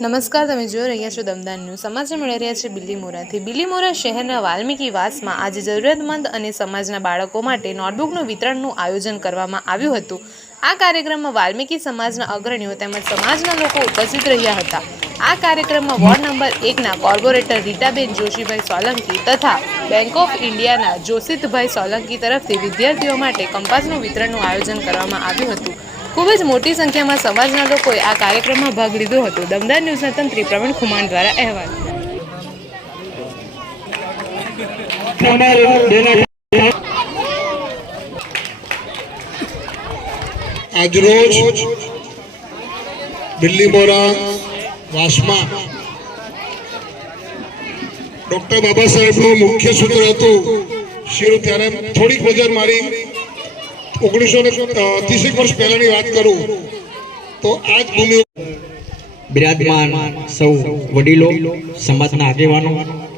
નમસ્કાર, તમે જોઈ રહ્યા છો દમદાન ન્યૂઝ. સમાચાર મળી રહ્યા છે બિલીમોરાથી બિલીમોરા શહેરના વાલ્મીકી વાસમાં આજે જરૂરિયાતમંદ અને સમાજના બાળકો માટે નોટબુકનું વિતરણનું આયોજન કરવામાં આવ્યું હતું. આ કાર્યક્રમમાં વાલ્મીકી સમાજના અગ્રણીઓ તેમજ સમાજના લોકો ઉપસ્થિત રહ્યા હતા. આ કાર્યક્રમમાં વોર્ડ નંબર એકના કોર્પોરેટર રીટાબેન જોશીભાઈ સોલંકી તથા બેંક ઓફ ઇન્ડિયાના જોશિતભાઈ સોલંકી તરફથી વિદ્યાર્થીઓ માટે કંપાસનું વિતરણનું આયોજન કરવામાં આવ્યું હતું. ખૂબ જ મોટી સંખ્યામાં સમાજના લોકોએ આ કાર્યક્રમમાં ભાગ લીધો હતો. દમદાર ન્યૂઝના તંત્રી પ્રવીણ ખુમાણ દ્વારા અહેવાલ. આજરોજ દિલ્હીમોરા વાસમાં ડોક્ટર બાબા સાહેબનું મુખ્ય સૂત્ર હતું. શિવ ત્યારે થોડીક વજન મારી. ઓગણીસો ને ત્રીસેક વર્ષ પહેલાની વાત કરું તો આ જ ભૂમિ બિરાજમાન સૌ વડીલો સમાજના આગેવાનો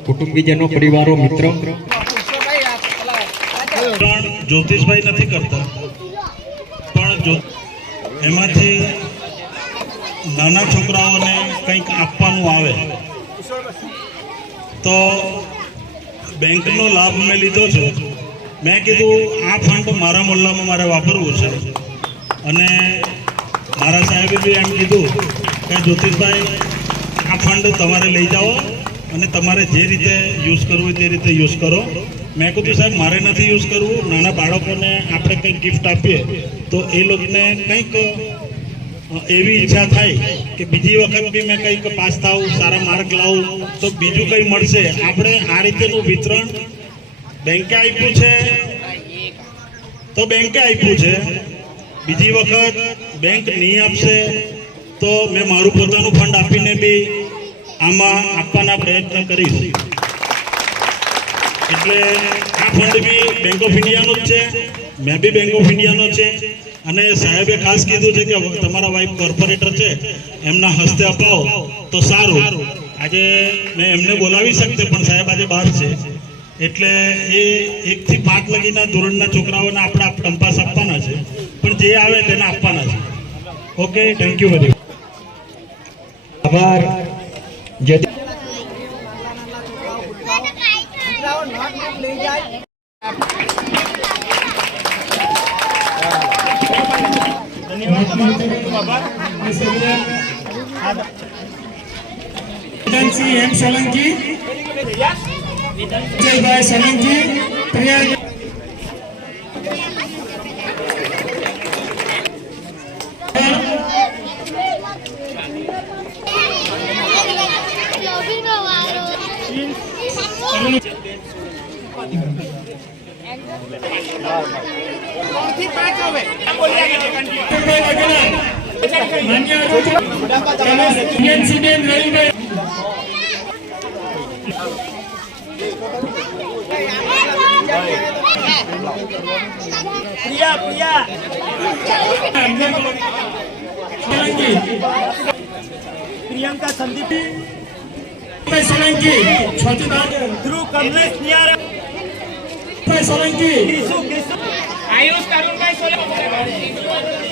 કુટુંબીજનો પરિવારો મિત્રો. પણ જ્યોતિષભાઈ નથી કરતા. પણ જો એમાંથી નાના છોકરાઓને કંઈક આપવાનું આવે તો બેંકનો લાભ મેં લીધો છે. મેં કીધું, આ ફંડ મારા મોહલ્લામાં મારે વાપરવું છે. અને મારા સાહેબે બી એમ કીધું કે, જ્યોતિષભાઈ, આ ફંડ તમારે લઈ જાઓ અને તમારે જે રીતે યુઝ કરવું તે રીતે યુઝ કરો. મેં કીધું, સાહેબ, મારે નથી યુઝ કરવું. નાના બાળકોને આપણે કંઈક ગિફ્ટ આપીએ તો એ લોકોને કંઈક એવી ઈચ્છા થાય કે બીજી વખત બી મેં કંઈક પાસ થાવું સારા માર્ક લાવું તો બીજું કંઈ મળશે. આપણે આ રીતેનું વિતરણ બેંકે આપ્યું છે? તો બેંકે આપ્યું છે. બીજી વખત બેંક નહીં આપશે તો મેં મારું પોતાનું ફંડ આપીને બી આમાં આપવાના પ્રયત્ન કરીશ. એટલે આ ફંડ બી બેંક ઓફ ઇન્ડિયાનો જ છે. મેં બી બેંક ઓફ ઇન્ડિયાનો છે. અને સાહેબે ખાસ કીધું છે કે તમારા વાઇફ કોર્પોરેટર છે. એમના હસ્તે અપાવો તો સારું. આજે મેં એમને બોલાવી શકતે પણ સાહેબ આજે બહાર છે. એટલે એ એકથી પાંચ લગીના ધોરણના છોકરાઓને આપણા ટંપાસ આપવાના છે. પણ જે આવે તેને આપવાના છે. ઓકે થેન્ક યુ વેરી આભાર. ધન્યવાદ એમ સોલંકી. વિજયભાઈ સોલંકી પ્રિયા માન્ય ઇન્ડિયન પ્રિયા સોલંકી પ્રિયંકા સંદીપ. સોલંકી ધ્રુવ કમલેશ નિયાર સોલંકી. આયુષ તરુણભાઈ સોલંકી.